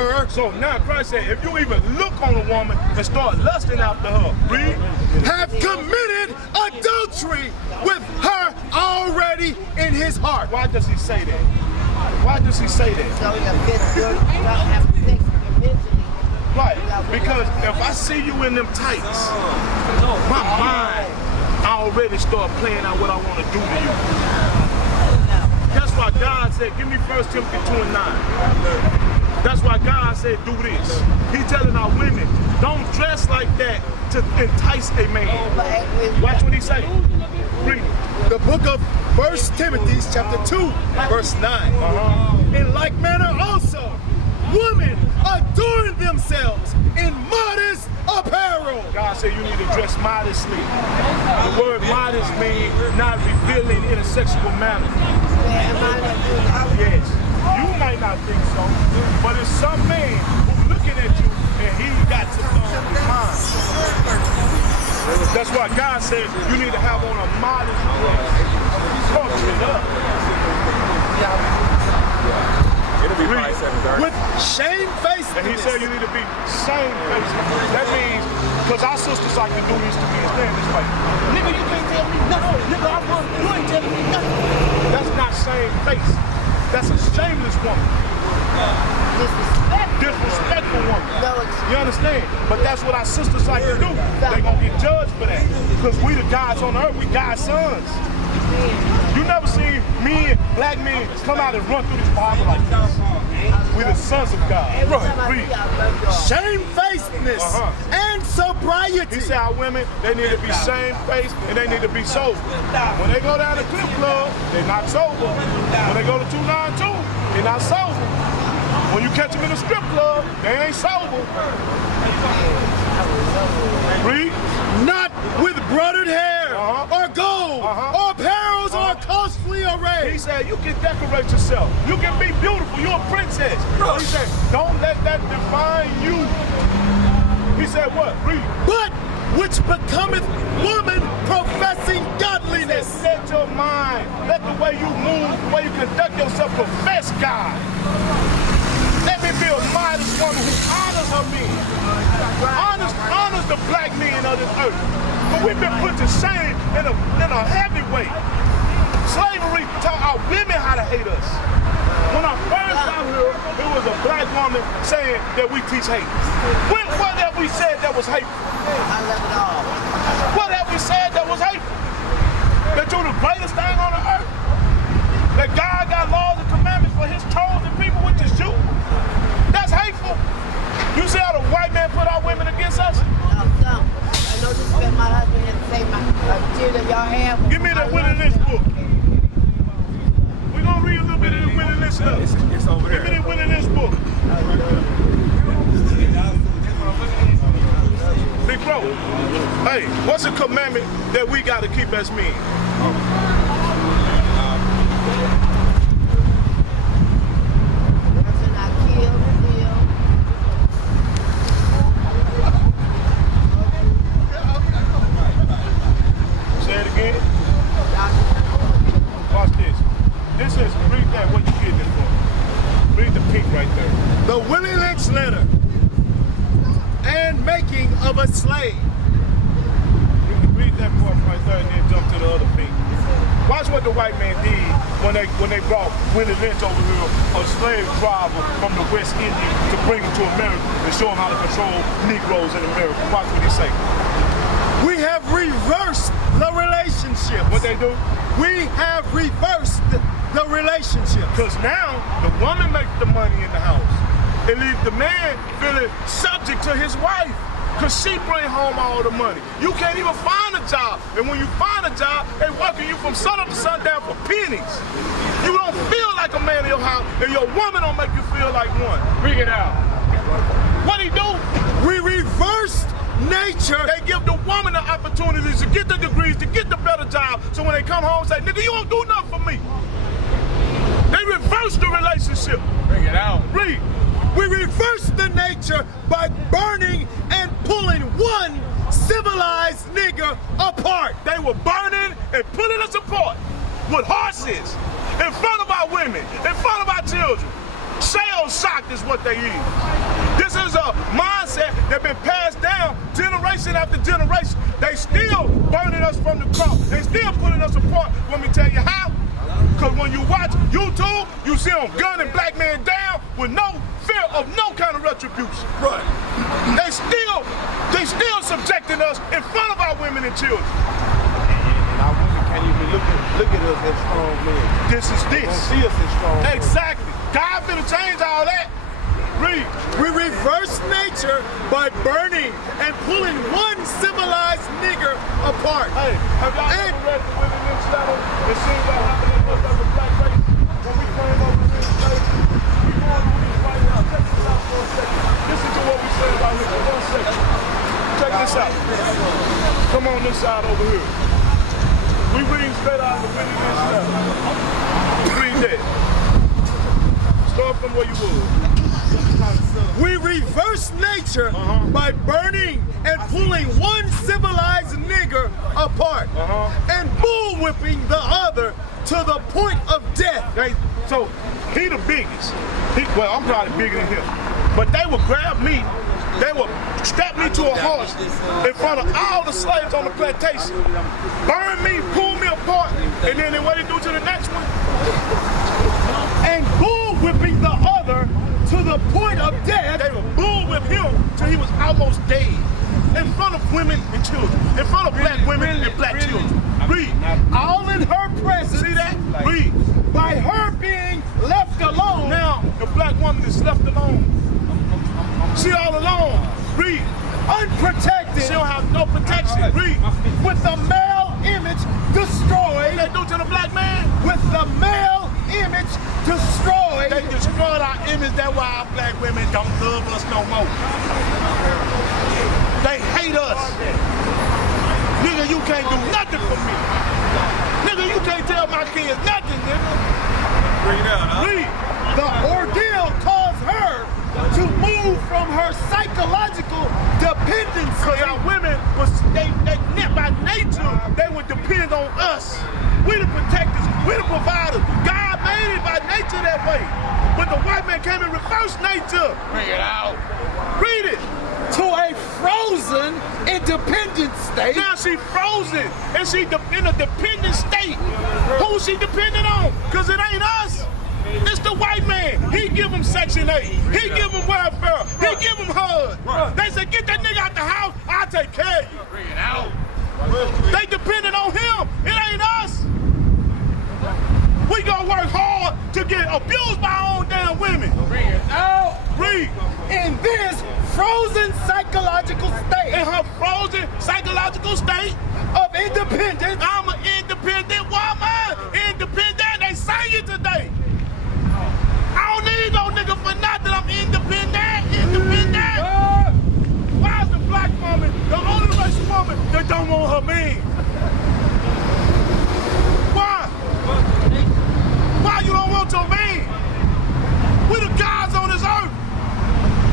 her. So now Christ said, if you even look on a woman and start lusting after her, read, have committed adultery with her already in his heart. Why does he say that? Why does he say that? So you don't have sex mentally. Right, because if I see you in them tights, my mind already start playing out what I want to do to you. That's why God said, give me 1 Timothy 2:9. That's why God said, do this. He's telling our women, don't dress like that to entice a man. Watch what he say. Read it. The book of 1 Timothy chapter 2, verse 9. In like manner also, women adorn themselves in modest apparel. God said you need to dress modestly. The word modest means not revealing in a sexual manner. Yes. You might not think so, but it's some man who's looking at you and he got to know his mind. That's why God said you need to have on a modest dress. Culture it up. It'll be by 7:30. With shamefacedness. And he said you need to be shamefaced. That means, because our sisters like to do this to me and stand this way. Nigga, you can't tell me nothing. Nigga, you ain't telling me nothing. That's not shamefaced. That's a shameless woman. Disrespectful woman. You understand? But that's what our sisters like to do. They're going to get judged for that. Because we the gods on earth, we God's sons. You never seen men, black men, come out and run through this Bible like this. We the sons of God. Right. Shamefacedness and sobriety. He said our women, they need to be shamefaced and they need to be sober. When they go down to Clip Club, they're not sober. When they go to 292, they're not sober. When you catch them in a strip club, they ain't sober. Read. Not with broidered hair or gold or apparels or costly array. He said you can decorate yourself. You can be beautiful. You're a princess. He said don't let that define you. He said what? Read. But which becometh woman professing godliness. He said, let your mind, let the way you move, the way you conduct yourself profess God. Let me be a modest woman who honors her men. Honors the black men of this earth. But we've been put to shame in a heavy way. Slavery taught our women how to hate us. When I first got here, it was a black woman saying that we teach hate. What have we said that was hateful? What have we said that was hateful? That you're the greatest thing on the earth? That God got laws and commandments for his chosen people, which is you? That's hateful. You see how the white man put our women against us? No, some. I know this is what my husband had to say, my children y'all have. Give me the winning list book. We're going to read a little bit of the winning list stuff. It's over Give me the winning list book. Big bro, hey, what's a commandment that we got to keep as men? Say it again. Watch this. This is, read that, what you getting it for. Read the pink right there. The Willie Lynch letter and making of a slave. Read that part right there and then jump to the other pink. Watch what the white man did when they brought Willie Lynch over here, a slave driver from the West Indies, to bring him to America and show him how to control Negroes in America. Watch what he say. We have reversed the relationship. What they do? We have reversed the relationship. Because now the woman makes the money in the house. It leaves the man feeling subject to his wife. Because she bring home all the money. You can't even find a job. And when you find a job, they working you from sun up to sundown for pennies. You don't feel like a man in your house, and your woman don't make you feel like one. Bring it out. What he do? We reversed nature. They give the woman the opportunities to get the degrees, to get the better job. So when they come home and say, nigga, you don't do nothing for me. They reverse the relationship. Bring it out. Read. We reversed the nature by burning and pulling one civilized nigger apart. They were burning and pulling us apart with horses in front of our women, in front of our children. Shell shocked is what they is. This is a mindset that's been passed down generation after generation. They still burning us from the cross. They still putting us apart. Let me tell you how. Because when you watch YouTube, you see them gunning black men down with no fear of no kind of retribution. Right. They still subjecting us in front of our women and children. And our women can't even look at us as strong men. This is They this. don't see us as strong men. Exactly. God finna change all that. Read. We reverse nature by burning and pulling one civilized nigger apart. Hey, have y'all ever read the women in shadow and seen what happened to us as a black race when we came over here in slavery? We going through this right now. Check this out for a second. Listen to what we said about here for 1 second. Check this out. Come on this side over here. We reading straight out of the women in shadow. Read that. Start from where you were. We reverse nature by burning and pulling one civilized nigger apart and bullwhipping the other to the point of death. So he the biggest. Well, I'm probably bigger than him. But they would grab me, they would strap me to a horse in front of all the slaves on the plantation, burn me, pull me apart, and then what they do to the next one? And bullwhipping the other to the point of death. They would bullwhip him till he was almost dead. In front of women and children. In front of black women and black children. Read. All in her presence. See that? Read. By her being left alone. Now, the black woman is left alone. She all alone. Read. Unprotected. She don't have no protection. Read. With the male image destroyed. They do to the black man. With the male image destroyed. They destroyed our image. That's why our black women don't love us no more. They hate us. Nigga, you can't do nothing for me. Nigga, you can't tell my kids nothing, nigga. Bring it out, huh? Read. The ordeal caused her to move from her psychological dependency. Because our women they by nature, they would depend on us. We the protectors, we the providers. God made it by nature that way. But the white man came in reverse nature. Bring it out. Read it. To a frozen, independent state. Now she frozen and she in a dependent state. Who she dependent on? Because it ain't us. It's the white man. He give him Section 8. He give him welfare. He give him HUD. They say, get that nigga out the house, I'll take care of you. Bring it out. They dependent on him. It ain't us. We gonna work hard to get abused by our own damn women. Bring it out. Read. In this frozen psychological state. In her frozen psychological state of independence. I'm an independent woman. Independent. They say it today. I don't need no nigga for nothing. I'm independent. Independent. Why is the black woman the only race woman that don't want her man? Why? Why you don't want your man? We the gods on this earth.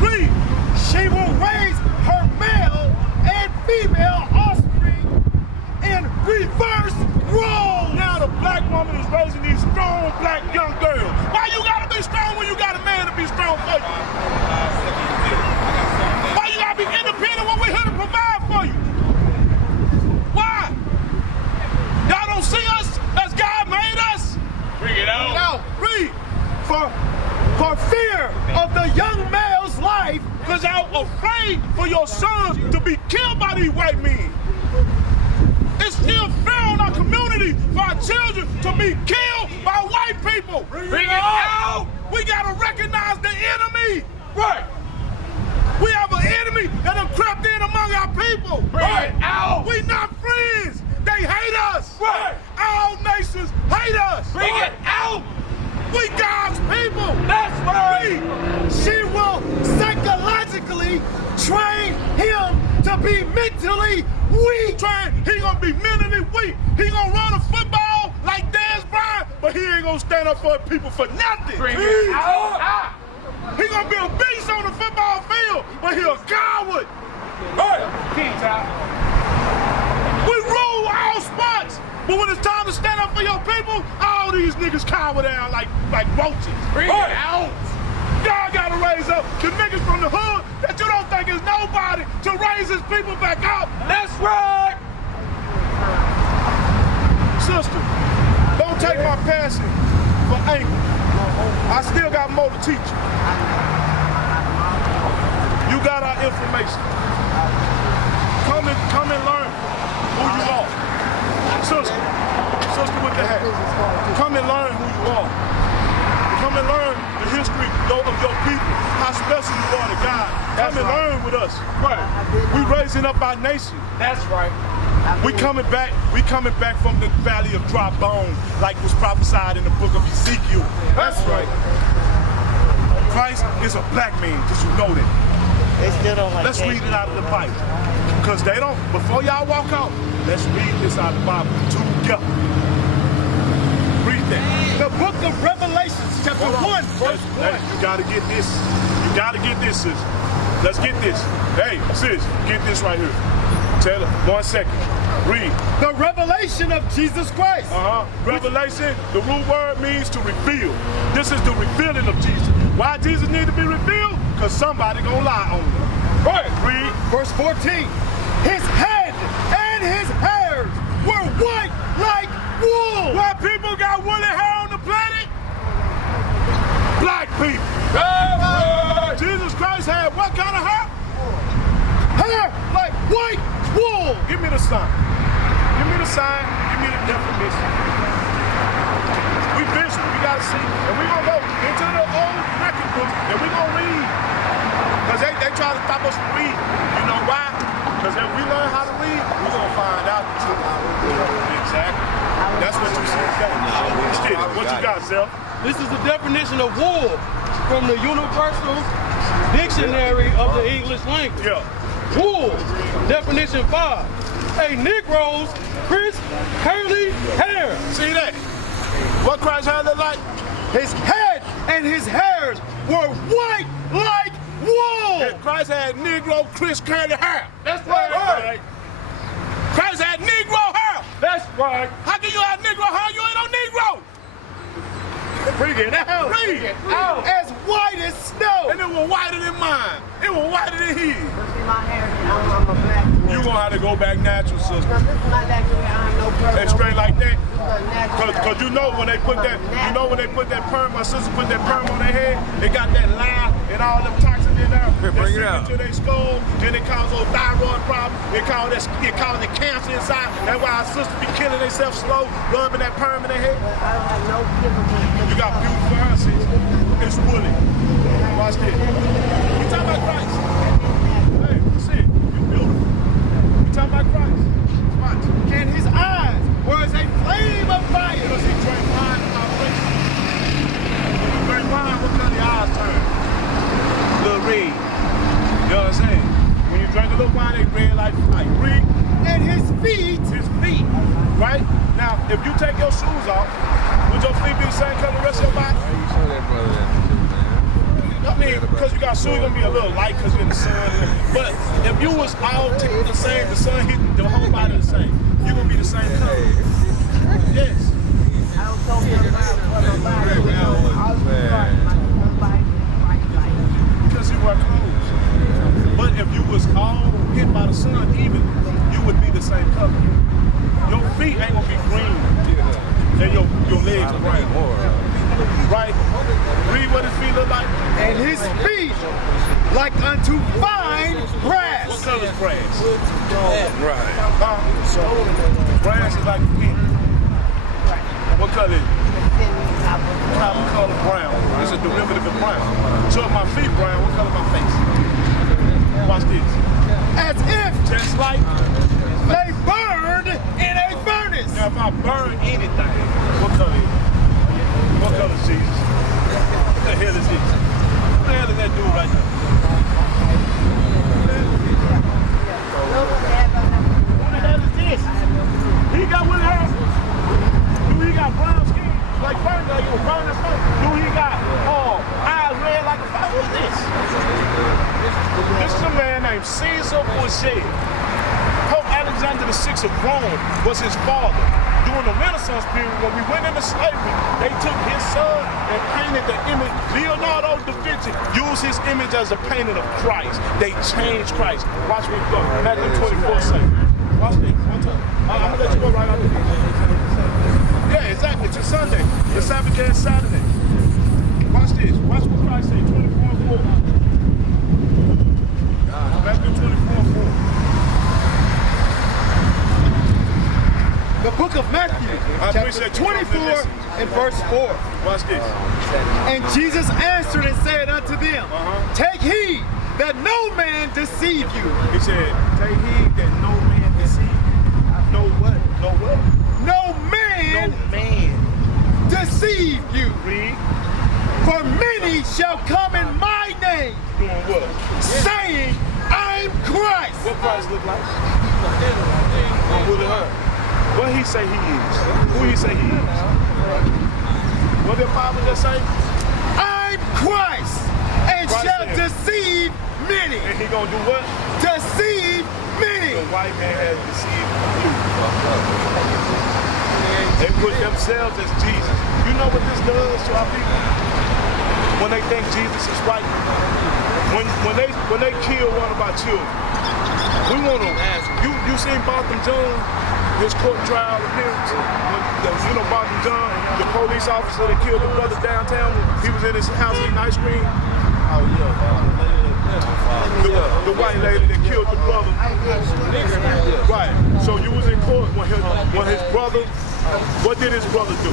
Read. She will raise her male and female offspring in reverse role. Now the black woman is raising these strong black young girls. Why you gotta be strong when you got a man to be strong for you? Why you gotta be independent when we're here to provide for you? Why? Y'all don't see us as God made us? Bring it out. No, read. For fear of the young male's life. Because y'all afraid for your sons to be killed by these white men. It's still fear on our community for our children to be killed by white people. Bring it out. We gotta recognize the enemy. Right. We have an enemy that have crept in among our people. Bring it out. We not friends. They hate us. Right. All nations hate us. Bring it out. We God's people. That's right. She will psychologically train him to be mentally weak. He gonna be mentally weak. He gonna run a football like Dez Bryant, but he ain't gonna stand up for people for nothing. Bring it out. He gonna be a beast on the football field, but he a coward. Right. King time. We rule all spots, but when it's time to stand up for your people, all these niggas cower down like roaches. Bring it out. God got to raise up the niggas from the hood that you don't think is nobody to raise his people back up. That's right. Sister, don't take my passion for anger. I still got more to teach you. You got our information. Come and learn who you are. Sister with the hat. Come and learn who you are. Come and learn the history of your people, how special you are to God. Come and learn with us. Right. We raising up our nation. That's right. We coming back from the valley of dry bones, like was prophesied in the book of Ezekiel. That's right. Christ is a black man, just you know that. They still don't like Let's read it out of the Bible. Because they don't, before y'all walk out, let's read this out of the Bible together. Read that. The book of Revelation, chapter 1, verse 1. Hey, you gotta get this. You gotta get this, sis. Let's get this. Hey, sis, get this right here. Tell her, 1 second. Read. The revelation of Jesus Christ. Revelation, the root word means to reveal. This is the revealing of Jesus. Why Jesus need to be revealed? Because somebody gonna lie on him. Right. Read. Verse 14. His head and his hairs were white like wool. Why people got woolly hair on the planet? Black people. Jesus Christ had what kind of hair? Hair like white wool. Give me the sign. Give me the sign. Give me the definition. We visual. We gotta see. And we gonna go into the old record books and we gonna read. Because they try to stop us from reading. You know why? Because if we learn how to read, we gonna find out the truth. Exactly. That's what you see. What you got, Zell? This is the definition of wool from the Universal Dictionary of the English language. Yeah. Wool, definition 5. A Negro's crisp, curly hair. See that? What Christ had look like? His head and his hairs were white like wool. And Christ had Negro crisp curly hair. That's right. Christ had Negro hair. That's right. How can you have Negro hair? You ain't no Negro. Bring it out. Read it. Out. As white as snow. And it was whiter than mine. It was whiter than his. See my hair, I'm a black man. You gonna have to go back natural, sister. No, this is my natural hair. I'm no purple. And straight like that. Natural hair. Cause you know when they put that perm, my sister put that perm on their head, they got that lye and all them toxins in there. Here, bring it out. Into their skull, then it causes a thyroid problem. It causes the cancer inside. That's why our sisters be killing themselves slow, rubbing that perm in their head. I don't have no chemicals. You got beautiful hair, sis. It's woolly. Watch this. You talking about Christ? Hey, see, you beautiful. You talking about Christ? Watch. And his eyes were as a flame of fire. Because he drank wine in operation. When you drink wine, what color your eyes turn? Little red. You know what I'm saying? When you drink a little wine, they red like red. And his feet. His feet. Right? Now, if you take your shoes off, would your feet be the same color the rest of your body? Show that brother that too, man. I mean, because you got shoes, you're going to be a little light because you're in the sun. But if you was all the same, the sun hitting the whole body the same, you're going to be the same color. Yes. I don't talk about my body. All the time, my body is white. Because you wear clothes. But if you was all hit by the sun even, you would be the same color. Your feet ain't gonna be green. And your legs brown. Right? Read what his feet look like. And his feet like unto fine brass. What color is brass? Right. Brass is like pink. What color is it? Copper color brown. It's a derivative of brown. So if my feet brown, what color my face? Watch this. As if Just like they burned in a furnace. now if I burn anything, what color is it? What color is Jesus? What the hell is this? What the hell is that dude right there? What the hell is this? He got what hair? Do he got brown skin? Like burn, like you burn his face? Do he got eyes red like a fire? Who is this? This is a man named Caesar Borgia. Pope Alexander VI of Rome was his father. Do during the Renaissance period, when we went into slavery, they took his son and painted the image. Leonardo da Vinci used his image as a painting of Christ. They changed Christ. Watch me go. Matthew 24 say. Watch this. One time. I'm gonna let you go right after this. Yeah, exactly. It's a Sunday. The Sabbath day is Saturday. Watch this. Watch what Christ said. 24:4. Matthew 24:4. The book of Matthew, chapter 24 and verse 4. Watch this. And Jesus answered and said unto them, take heed that no man deceive you. He said, take heed that no man deceive you. No what? No what? No man, deceive you. Read. For many shall come in my name, Doing what? saying, I'm Christ. What Christ look like? With her. What he say he is? Who he say he is? What did the Bible just say? I'm Christ, and Christ shall said. deceive many. And he gonna do what? Deceive many. The white man has deceived you. They put themselves as Jesus. You know what this does to our people? When they think Jesus is right, when they kill one of our children, we want to ask you seen Botham John, his court trial appearance? You know Botham John, the police officer that killed the brother downtown. He was in his house eating ice cream. Oh, yeah. The white lady that killed the brother. Right. So you was in court when his brother. What did his brother do?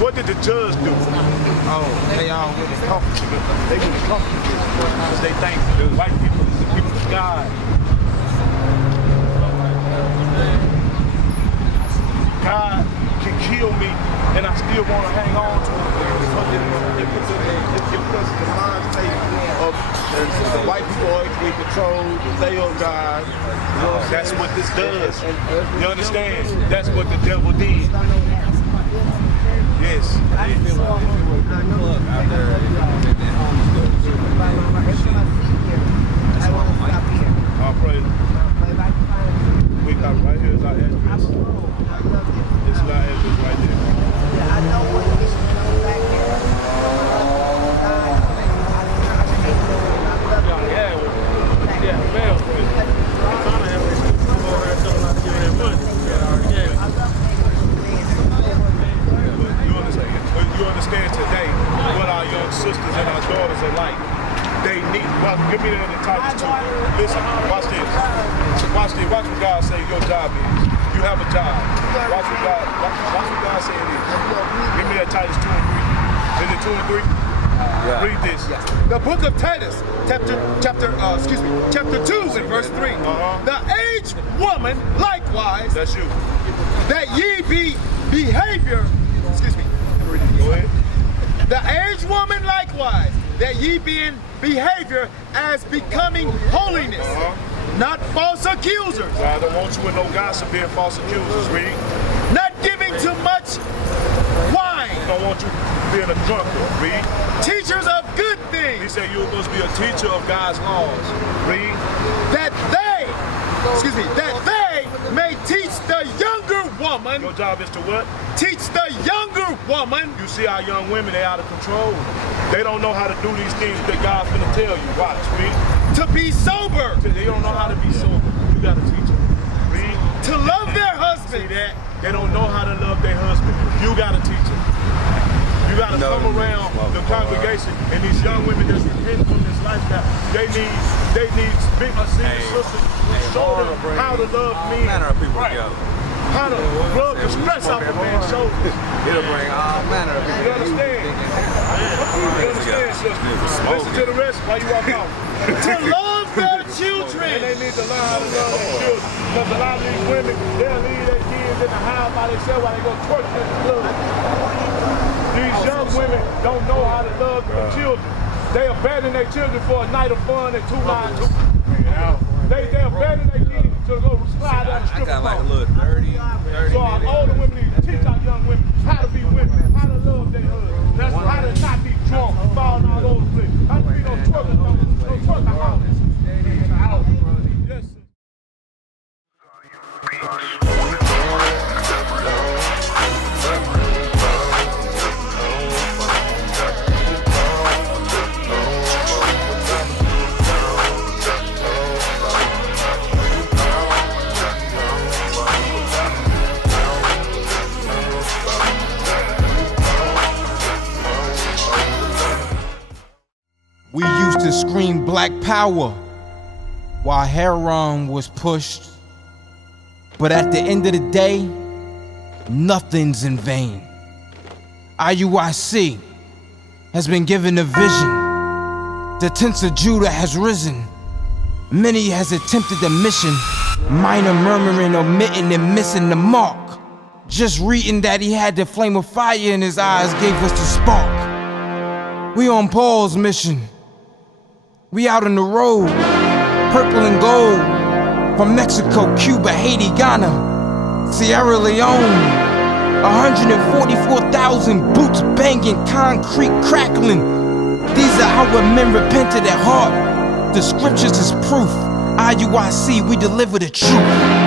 What did the judge do? Oh, they all really comfortable. They were comfortable because they think the white people is the people of God. God can kill me and I still want to hang on to him. Because the mind state of the white people are in control, they are God. That's what this does. You understand? That's what the devil did. Yes. I'll pray. We got right here is our address. This is our address right there. You understand today what our young sisters and our daughters are like. They need, well, give me that in Titus 2. Listen, watch this. Watch this. Watch what God say your job is. You have a job. Watch what God say it is. Give me that Titus 2 and 3. Is it 2 and 3? Yeah. Read this. The book of Titus, chapter 2 and verse 3. The aged woman likewise, That's you. that ye be behavior, Go ahead. the aged woman likewise, that ye be in behavior as becoming holiness, not false accusers, God don't want you with no gossip and false accusers. Read. not giving too much wine, Don't want you being a drunkard. Read. teachers of good He things, said you're supposed to be a teacher of God's laws. Read. that they may teach the younger woman, Your job is to what? teach the younger woman You see our young women, they out of control. They don't know how to do these things that God's gonna tell you. Watch, read. to be sober, They don't know how to be sober. You gotta teach them. Read. to love their See husband, that? They don't know how to love their husband. You gotta teach them. You gotta come around the congregation and these young women that's repenting from this lifestyle. They need big senior sisters to show them how to love men. Manner of people together. How to rub the stress off a man's shoulders. It'll bring all manner of people. You understand? You understand, sister? Listen to the rest while you walk out. to love their And children, they need to learn how to love their children. Because a lot of these women, they'll leave their kids in the house by themselves while they go twerk in the club. These young women don't know how to love their children. They abandon their children for a night of fun and 2 nights. They abandon their kids to go slide down the I strip got like a club. little 30 So our minutes. older women need to teach our young women how to be women, how to love their husbands, how to not be drunk, falling all over the place, how to be no twerking, no twerking house. Yes, sir. to scream black power while heroin was pushed. But at the end of the day, nothing's in vain. IUIC has been given a vision. The tents of Judah has risen. Many has attempted the mission, minor murmuring, omitting, and missing the mark. Just reading that he had the flame of fire in his eyes gave us the spark. We on Paul's mission. We out on the road, purple and gold, from Mexico, Cuba, Haiti, Ghana, Sierra Leone. 144,000 boots banging, concrete crackling. These are our men repented at heart. The scriptures is proof. IUIC, we deliver the truth.